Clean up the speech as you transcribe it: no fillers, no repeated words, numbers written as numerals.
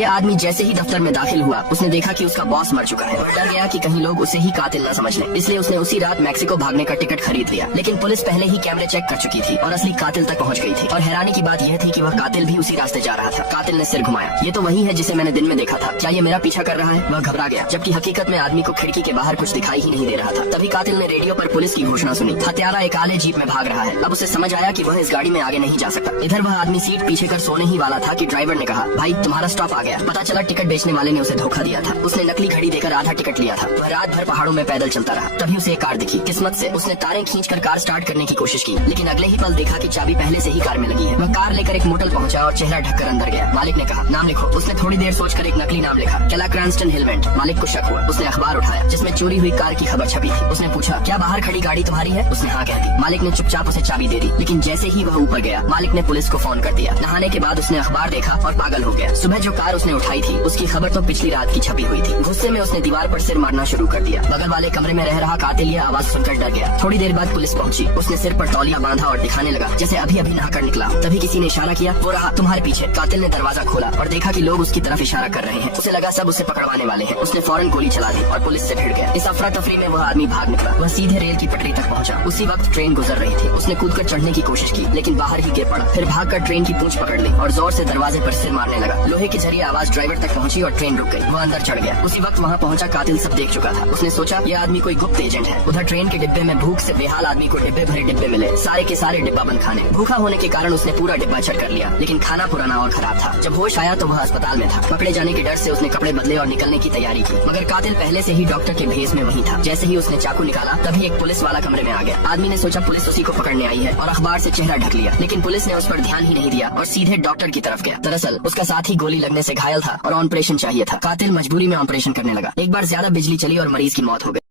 ये आदमी जैसे ही दफ्तर में दाखिल हुआ उसने देखा कि उसका बॉस मर चुका है। डर गया कि कहीं लोग उसे ही कातिल न समझ लें, इसलिए उसने उसी रात मैक्सिको भागने का टिकट खरीद लिया। लेकिन पुलिस पहले ही कैमरे चेक कर चुकी थी और असली कातिल तक पहुंच गई थी। और हैरानी की बात यह थी कि वह कातिल भी उसी रास्ते जा रहा था। कातिल ने सिर घुमाया। ये तो वही है जिसे मैंने दिन में देखा था, क्या ये मेरा पीछा कर रहा है? वह घबरा गया, जबकि हकीकत में आदमी को खिड़की के बाहर कुछ दिखाई ही नहीं दे रहा था। तभी कातिल ने रेडियो पर पुलिस की घोषणा सुनी, हत्यारा एक काले जीप में भाग रहा है। अब उसे समझ आया कि वह इस गाड़ी में आगे नहीं जा सकता। इधर वह आदमी सीट पीछे कर सोने ही वाला था कि ड्राइवर ने कहा, भाई तुम्हारा स्टॉप आ गया। पता चला टिकट बेचने वाले ने उसे धोखा दिया था। उसने नकली घड़ी देकर आधा टिकट लिया था। वह रात भर पहाड़ों में पैदल चलता रहा। तभी उसे एक कार दिखी। किस्मत से उसने तारें खींचकर कार स्टार्ट करने की कोशिश की, लेकिन अगले ही पल देखा कि चाबी पहले से ही कार में लगी है। वह कार लेकर एक मोटल पहुंचा और चेहरा ढककर अंदर गया। मालिक ने कहा, नाम लिखो। उसने थोड़ी देर सोचकर एक नकली नाम लिखा, केला क्रैंस्टन हिलमेंट। मालिक को शक हुआ। उसने अखबार उठाया जिसमें चोरी हुई कार की खबर छपी थी। उसने पूछा, क्या बाहर खड़ी गाड़ी तुम्हारी है? उसने हाँ कह दी। मालिक ने चुपचाप उसे चाबी दे दी, लेकिन जैसे ही वह ऊपर गया मालिक ने पुलिस को फोन कर दिया। नहाने के बाद उसने अखबार देखा और पागल हो गया। सुबह जो कार उसने उठाई थी उसकी खबर तो पिछली रात की छपी हुई थी। गुस्से में उसने दीवार पर सिर मारना शुरू कर दिया। बगल वाले कमरे में रह रहा कातिल यह आवाज सुनकर डर गया। थोड़ी देर बाद पुलिस पहुंची। उसने सिर पर तौलिया बांधा और दिखाने लगा जैसे अभी अभी नहाकर निकला। तभी किसी ने इशारा किया, वो रहा तुम्हारे पीछे। कातिल ने दरवाजा खोला और देखा कि लोग उसकी तरफ इशारा कर रहे हैं। उसे लगा सब उसे पकड़वाने वाले हैं। उसने फौरन गोली चला दी और पुलिस से भिड़ गया। इस अफरा तफरी में वह आदमी भाग निकला। वह सीधे रेल की पटरी तक पहुंचा। उसी वक्त ट्रेन गुजर रही थी। उसने कूदकर चढ़ने की कोशिश की, लेकिन बाहर ही गिर पड़ा। फिर भागकर ट्रेन की पूंछ पकड़ ली और जोर से दरवाजे पर सिर मारने लगा। लोहे के जरिए आवाज ड्राइवर तक पहुंची और ट्रेन रुक गई। वह अंदर चढ़ गया। उसी वक्त वहाँ पहुंचा कातिल सब देख चुका था। उसने सोचा यह आदमी कोई गुप्त एजेंट है। उधर ट्रेन के डिब्बे में भूख से बेहाल आदमी को डिब्बे भरे डिब्बे मिले, सारे के सारे डिब्बा बंद खाने। भूखा होने के कारण उसने पूरा डिब्बा चढ़ कर लिया, लेकिन खाना पुराना और खराब था। जब होश आया तो वह अस्पताल में था। पकड़े जाने के डर से उसने कपड़े बदले और निकलने की तैयारी की, मगर कातिल पहले से ही डॉक्टर के भेष में वहीं था। जैसे ही उसने चाकू निकाला तभी एक पुलिस वाला कमरे में आ गया। आदमी ने सोचा पुलिस उसी को पकड़ने आई है और अखबार से चेहरा ढक लिया, लेकिन पुलिस ने उस पर ध्यान ही नहीं दिया और सीधे डॉक्टर की तरफ गया। दरअसल उसका साथी गोली लगने से घायल था और ऑपरेशन चाहिए था। कातिल मजबूरी में ऑपरेशन करने लगा। एक बार ज्यादा बिजली चली और मरीज की मौत हो गई।